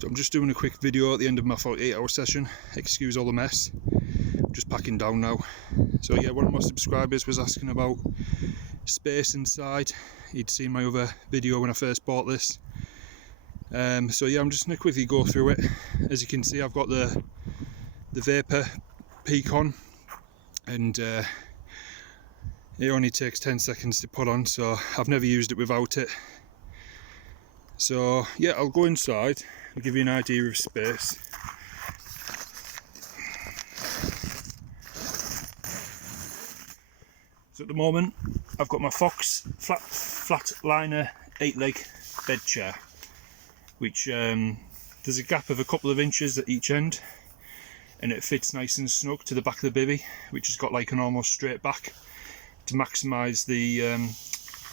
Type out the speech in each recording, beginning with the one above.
So I'm just doing a quick video at the end of my 48-hour session. Excuse all the mess. I'm just packing down now. So yeah, one of my subscribers was asking about space inside. He'd seen my other video when I first bought this. So yeah, I'm just going to quickly go through it. As you can see, I've got the Vapor peak on, and it only takes 10 seconds to put on, so I've never used it without it. So yeah, I'll go inside and give you an idea of space. So at the moment I've got my Fox Flatliner 8-leg bed chair, which there's a gap of a couple of inches at each end, and it fits nice and snug to the back of the bivvy, which has got like an almost straight back to maximise the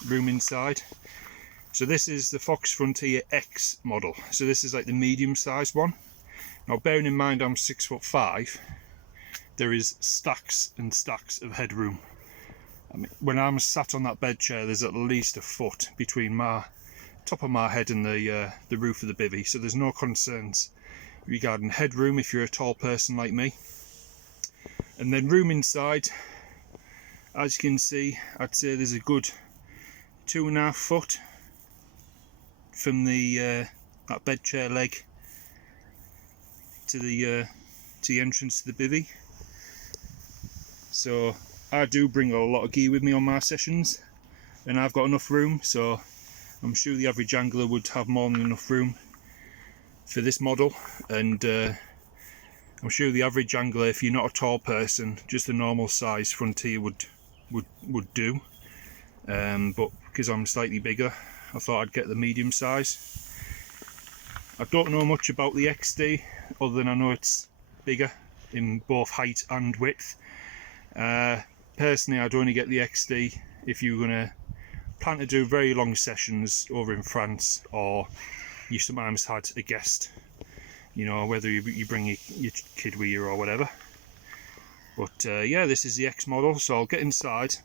room inside. So this is the Fox Frontier X model, so this is like the medium sized one. Now bearing in mind I'm 6'5", there is stacks and stacks of headroom. I mean, when I'm sat on that bed chair, there's at least a foot between my top of my head and the roof of the bivvy, so there's no concerns regarding headroom if you're a tall person like me. And then room inside, as you can see, I'd say there's a good 2.5 foot from the that bed chair leg to the entrance to the bivvy. So I do bring a lot of gear with me on my sessions, and I've got enough room, so I'm sure the average angler would have more than enough room for this model. And I'm sure the average angler, if you're not a tall person, just a normal size Frontier would do. But because I'm slightly bigger, I thought I'd get the medium size. I don't know much about the XD, other than I know it's bigger in both height and width. Personally, I'd only get the XD if you're going to plan to do very long sessions over in France, or you sometimes had a guest, you know, whether you bring your kid with you or whatever. But yeah, this is the X model, so I'll get inside.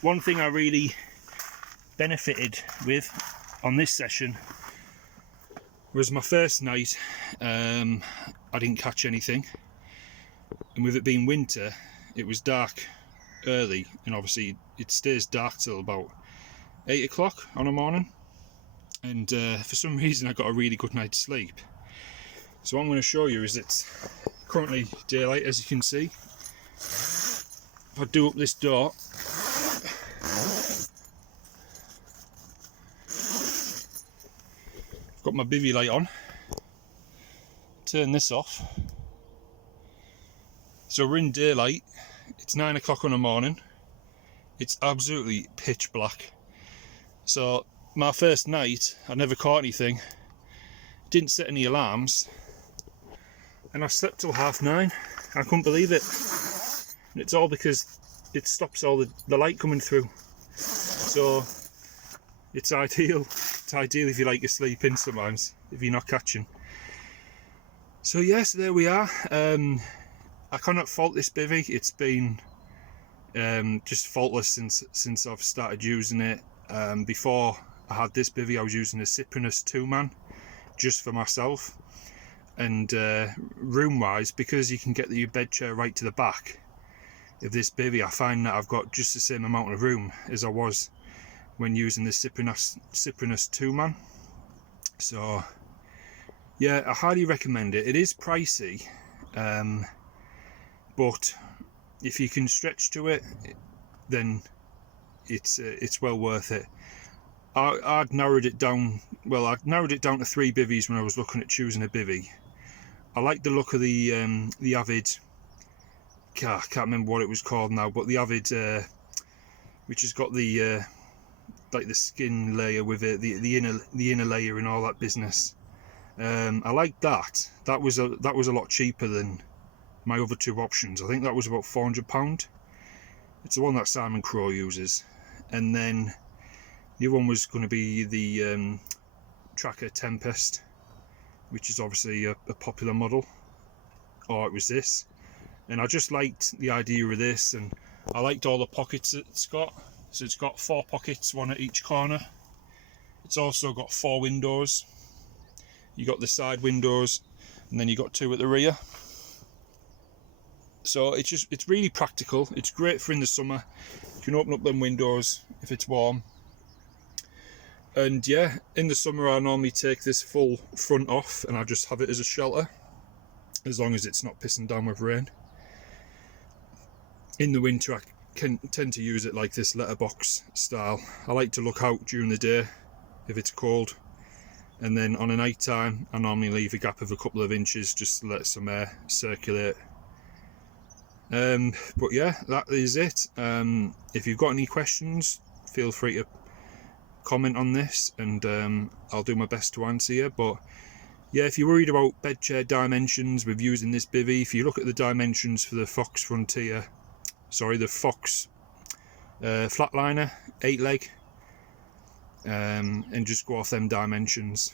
One thing I really benefited with on this session was my first night. I didn't catch anything, and with it being winter, it was dark early, and obviously it stays dark till about 8 o'clock on a morning, and for some reason I got a really good night's sleep. So what I'm going to show you is it's currently daylight, as you can see. If I do up this door, I've got my bivvy light on. Turn this off. So we're in daylight. It's 9 o'clock in the morning. It's absolutely pitch black. So my first night, I never caught anything. Didn't set any alarms, and I slept till 9:30. I couldn't believe it. And it's all because it stops all the light coming through. So it's ideal. It's ideal if you like your sleep in sometimes, if you're not catching. So yes, there we are. I cannot fault this bivvy. It's been just faultless since I've started using it. Before I had this bivvy, I was using a Cyprinus 2-man just for myself. And room wise, because you can get your bed chair right to the back of this bivvy, I find that I've got just the same amount of room as I was when using the Cyprinus 2-man. So yeah, I highly recommend it. It is pricey, but if you can stretch to it, then it's well worth it. I'd narrowed it down. Well, I'd narrowed it down to 3 bivvies when I was looking at choosing a bivvy. I like the look of the Avid. I can't remember what it was called now, but the Avid, which has got the like the skin layer with it, the inner layer and all that business. I like that. That was a lot cheaper than my other 2 options. I think that was about £400. It's the one that Simon Crow uses, and then the other one was going to be the Tracker Tempest, which is obviously a popular model, or it was this. And I just liked the idea of this, and I liked all the pockets it's got. So it's got 4 pockets, one at each corner. It's also got 4 windows. You got the side windows, and then you got 2 at the rear. So it's really practical. It's great for in the summer. You can open up them windows if it's warm. And yeah, in the summer I normally take this full front off and I just have it as a shelter, as long as it's not pissing down with rain. In the winter I can tend to use it like this letterbox style. I like to look out during the day if it's cold, and then on a night time I normally leave a gap of a couple of inches just to let some air circulate. But yeah, that is it. If you've got any questions, feel free to comment on this, and I'll do my best to answer you. But yeah, if you're worried about bed chair dimensions with using this bivvy, if you look at the dimensions for the Fox Flatliner 8 leg, and just go off them dimensions.